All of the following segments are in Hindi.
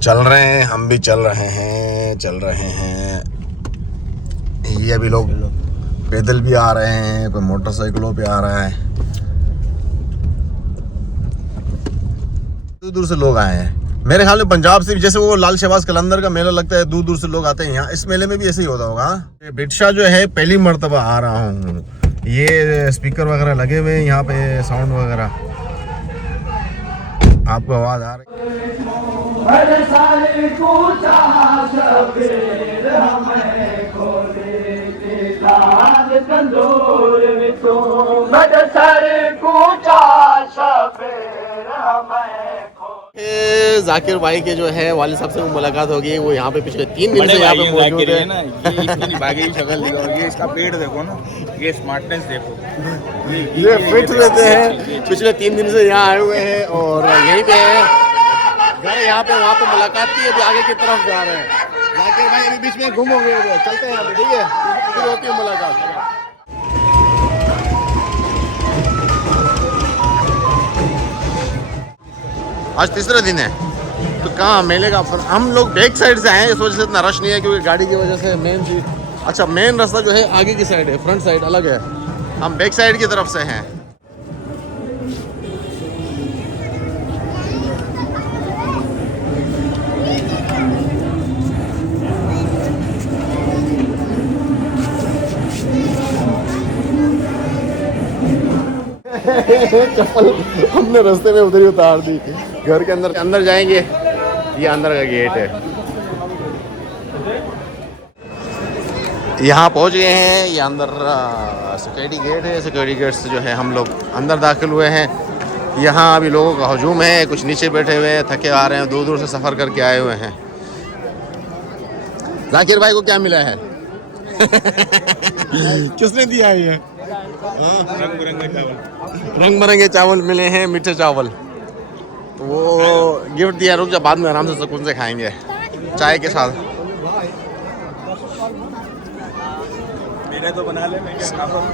चल रहे हैं, हम भी चल रहे हैं। ये अभी लोग पैदल भी आ रहे हैं, कोई मोटरसाइकिलों पे आ रहा है। दूर दूर से लोग आए हैं। मेरे ख्याल में पंजाब से भी, जैसे वो लाल शहबाज कलंदर का मेला लगता है, दूर दूर से लोग आते हैं यहाँ। इस मेले में भी ऐसे ही होता होगा। बिटशा जो है पहली मर्तबा आ रहा हूँ। ये स्पीकर वगैरह लगे हुए हैं यहाँ पे, साउंड वगैरह आपको आवाज आ रही है। जाकिर भाई के जो है वालिद साहब से मुलाकात होगी। वो यहाँ पे पिछले 3 दिन से यहाँ पे मौजूद है ना। ये बागी शक्ल देखो, ये इसका पेट देखो ना, ये स्मार्टनेस देखो, ये फिट रहते हैं। पिछले 3 दिन से यहाँ आए हुए हैं और यहीं पे है घर। यहाँ पे वहाँ पे मुलाकात की, अभी आगे की तरफ जा रहे हैं। जाकिर भाई अभी बीच में गुम हो गए, चलते हैं अभी, ठीक है, फिर होती है मुलाकात। आज तीसरा दिन है तो कहाँ मेले का। हम लोग बैक साइड से आए हैं, इस वजह से इतना रश नहीं है, क्योंकि गाड़ी की वजह से मेन चीज। अच्छा, मेन रास्ता जो है आगे की साइड है, फ्रंट साइड अलग है। हम बैक साइड की तरफ से हैं। चप्पल हमने रास्ते में उधर ही उतार दी। घर के अंदर जाएंगे। ये अंदर का गेट है। यहाँ पहुँच गए हैं। ये अंदर सिक्योरिटी गेट है। सिक्योरिटी गेट से जो है हम लोग अंदर दाखिल हुए हैं। यहाँ अभी लोगों का हजूम है। कुछ नीचे बैठे हुए हैं, थके आ रहे हैं, दूर दूर से सफ़र करके आए हुए हैं। जाकिर भाई को क्या मिला है? किसने दिया है ये? रंग बिरंगे चावल मिले हैं, मीठे चावल। तो वो गिफ्ट दिया। रुक जा, बाद में आराम से सुकून से खाएंगे चाय के साथ। मेरा तो बना ले, मैं क्या खाता हूं।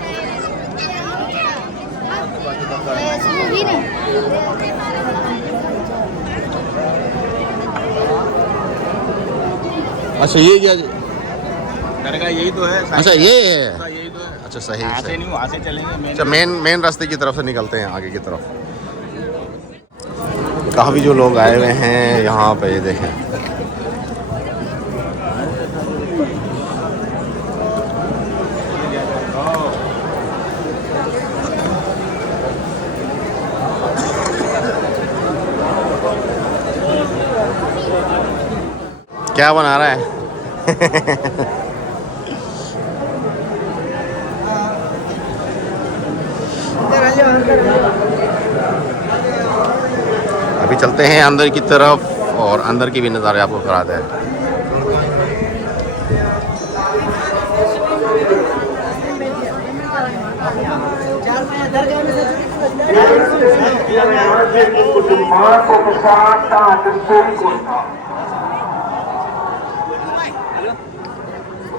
अच्छा, ये क्या का यही तो है। अच्छा, ये है। यही तो है। अच्छा, सही आगे सही। नहीं, वहाँ से चलेंगे। अच्छा, मेन रास्ते की तरफ से निकलते हैं, आगे की तरफ। काफ़ी जो लोग आए हुए हैं यहाँ पे, ये देखें। क्या बना रहा है? अभी चलते हैं अंदर की तरफ और अंदर के भी नज़ारे आपको कराते हैं।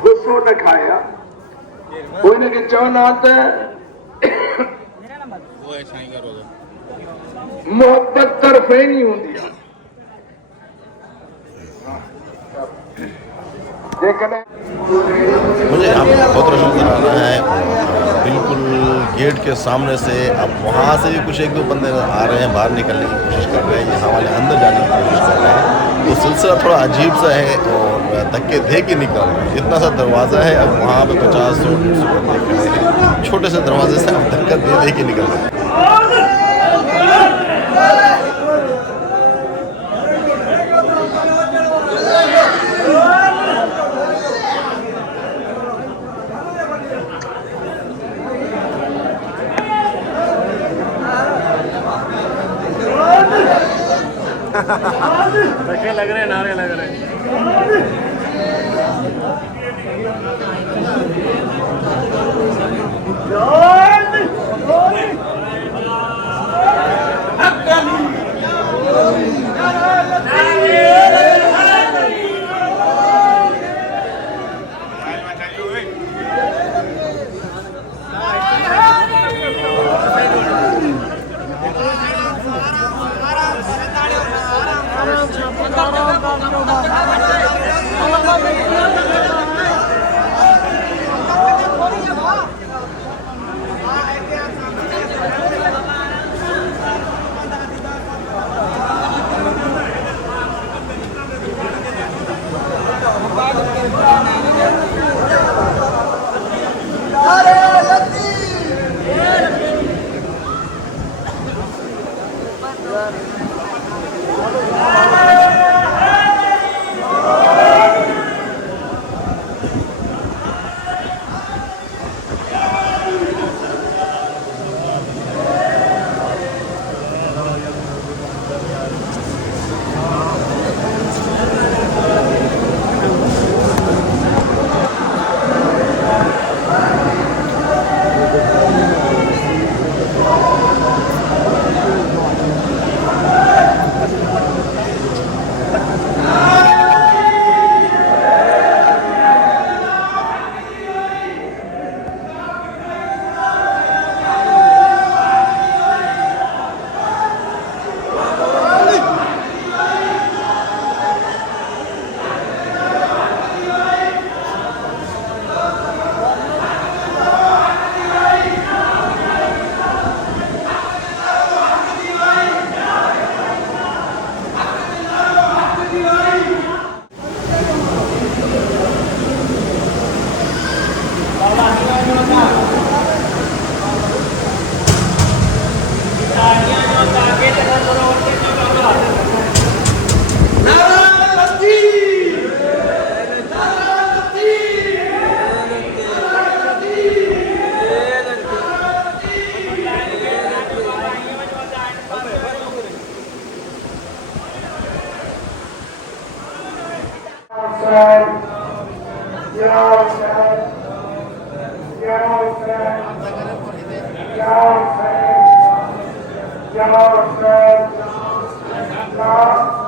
गुस्सो ने खाया कोई ने कि चाहना आता है। वो है शाही का रोजा। मोहब्बत तरफे नहीं होती। मुझे यहाँ पे बहुत रश नजर आ रहा है। बिल्कुल गेट के सामने से अब वहाँ से भी कुछ 1-2 बंदे आ रहे हैं, बाहर निकलने की कोशिश कर रहे हैं, यहाँ वाले अंदर जाने की कोशिश कर रहे हैं। तो सिलसिला थोड़ा अजीब सा है और धक्के दे के निकल रहे हैं। इतना सा दरवाज़ा है, अब वहाँ पे 50-100-150 बंदे खड़े हैं। छोटे से दरवाजे से अब धक्का दे के निकल रहे हैं। धक्के लग रहे हैं, नारे लग रहे हैं। Yeah.